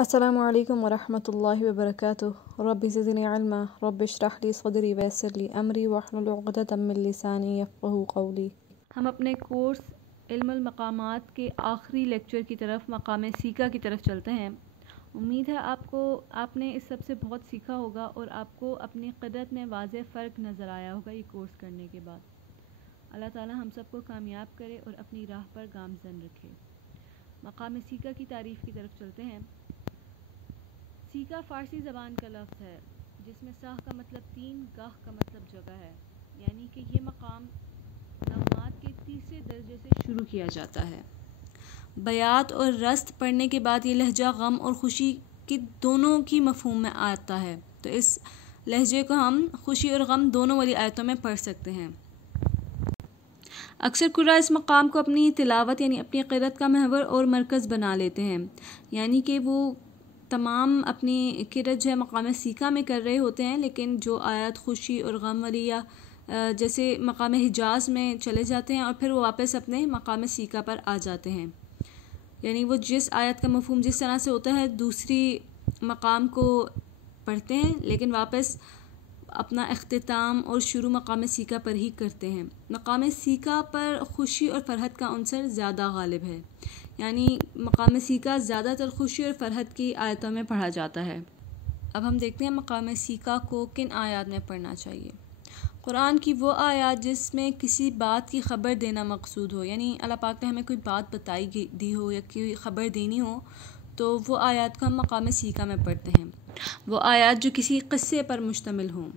السلام علیکم ورحمۃ اللہ وبرکاتہ۔ رب زدنی علما، رب اشرح لی صدری ویسر لی امری واحلل عقدۃ من لسانی یفقہوا قولی۔ ہم اپنے کورس علم المقامات کے آخری لیکچر کی طرف مقام سیکا کی طرف چلتے ہیں۔ امید ہے آپ نے اس سب سے بہت سیکھا ہوگا اور آپ کو اپنی قدرت میں واضح فرق نظر آیا ہوگا یہ کورس کرنے کے بعد۔ اللہ تعالی ہم سب کو کامیاب کرے اور اپنی راہ پر گامزن رکھے۔ مقام سیکا کی تعریف کی طرف چلتے ہیں۔ سیکا فارسی زبان کا لفظ ہے جس میں ساہ کا مطلب تین، گاہ کا مطلب جگہ ہے، یعنی کہ یہ مقام نغمات کے تیسرے درجے سے شروع کیا جاتا ہے۔ بیات اور رست پڑھنے کے بعد یہ لہجہ غم اور خوشی کی دونوں کی مفہوم میں آتا ہے، تو اس لہجے کو ہم خوشی اور غم دونوں والی آیتوں میں پڑھ سکتے ہیں۔ اکثر قراء اس مقام کو اپنی تلاوت یعنی اپنی قرأت کا محور اور مرکز بنا لیتے ہیں، یعنی کہ وہ تمام اپنی قرأت جو ہے مقام سیکا میں کر رہے ہوتے ہیں، لیکن جو آیات خوشی اور غم والی یا جیسے مقام حجاز میں چلے جاتے ہیں اور پھر وہ واپس اپنے مقام سیکا پر آ جاتے ہیں، یعنی وہ جس آیت کا مفہوم جس طرح سے ہوتا ہے دوسری مقام کو پڑھتے ہیں لیکن واپس اپنا اختتام اور شروع مقام سیکا پر ہی کرتے ہیں۔ مقام سیکا پر خوشی اور فرحت کا عنصر زیادہ غالب ہے، یعنی مقام سیکا زیادہ تر خوشی اور فرحت کی آیتوں میں پڑھا جاتا ہے۔ اب ہم دیکھتے ہیں مقام سیکا کو کن آیات میں پڑھنا چاہیے۔ قرآن کی وہ آیات جس میں کسی بات کی خبر دینا مقصود ہو، یعنی اللہ پاک نے ہمیں کوئی بات بتائی دی ہو یا کوئی خبر دینی ہو تو وہ آیات کو ہم مقام سیکا میں پڑھتے ہیں۔ وہ آیات جو کسی قصے پر مشتمل ہوں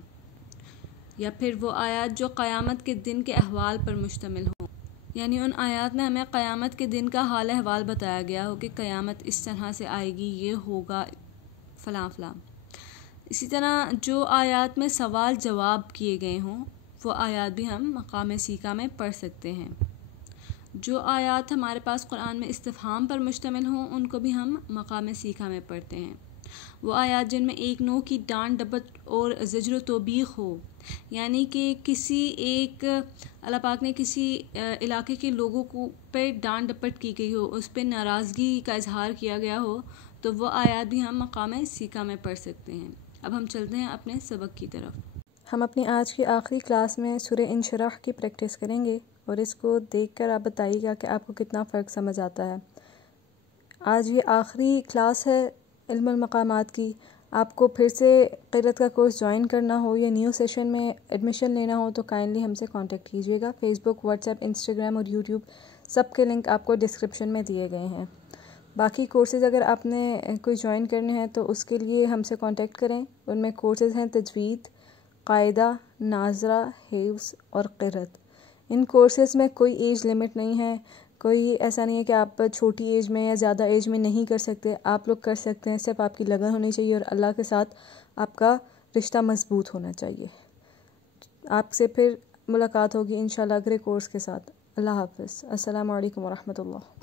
یا پھر وہ آیات جو قیامت کے دن کے احوال پر مشتمل ہوں، یعنی ان آیات میں ہمیں قیامت کے دن کا حال احوال بتایا گیا ہو کہ قیامت اس طرح سے آئے گی، یہ ہوگا فلاں فلاں۔ اسی طرح جو آیات میں سوال جواب کیے گئے ہوں وہ آیات بھی ہم مقام سیکا میں پڑھ سکتے ہیں۔ جو آیات ہمارے پاس قرآن میں استفہام پر مشتمل ہوں ان کو بھی ہم مقام سیکا میں پڑھتے ہیں۔ وہ آیات جن میں ایک نوع کی ڈانٹ ڈپٹ اور زجر و توبیخ ہو، یعنی کہ کسی ایک اللہ پاک نے کسی علاقے کے لوگوں کو پہ ڈانٹ ڈپٹ کی گئی ہو، اس پہ ناراضگی کا اظہار کیا گیا ہو، تو وہ آیات بھی ہم مقام سیکا میں پڑھ سکتے ہیں۔ اب ہم چلتے ہیں اپنے سبق کی طرف۔ ہم اپنی آج کی آخری کلاس میں سورہ انشراح کی پریکٹس کریں گے اور اس کو دیکھ کر آپ بتائیے گا کہ آپ کو کتنا فرق سمجھ آتا ہے۔ آج یہ آخری کلاس ہے علم المقامات کی۔ آپ کو پھر سے قرأت کا کورس جوائن کرنا ہو یا نیو سیشن میں ایڈمیشن لینا ہو تو کائنڈلی ہم سے کانٹیکٹ کیجیے گا۔ فیس بک، واٹس ایپ، انسٹاگرام اور یوٹیوب سب کے لنک آپ کو ڈسکرپشن میں دیے گئے ہیں۔ باقی کورسز اگر آپ نے کوئی جوائن کرنے ہیں تو اس کے لیے ہم سے کانٹیکٹ کریں۔ ان میں کورسز ہیں تجوید، قاعدہ، ناظرہ، حفظ اور قرأت۔ ان کورسز میں کوئی ایج لمٹ نہیں ہے، کوئی ایسا نہیں ہے کہ آپ چھوٹی ایج میں یا زیادہ ایج میں نہیں کر سکتے، آپ لوگ کر سکتے ہیں، صرف آپ کی لگن ہونی چاہیے اور اللہ کے ساتھ آپ کا رشتہ مضبوط ہونا چاہیے۔ آپ سے پھر ملاقات ہوگی انشاءاللہ اگلے کورس کے ساتھ۔ اللہ حافظ۔ السلام علیکم ورحمۃ اللہ۔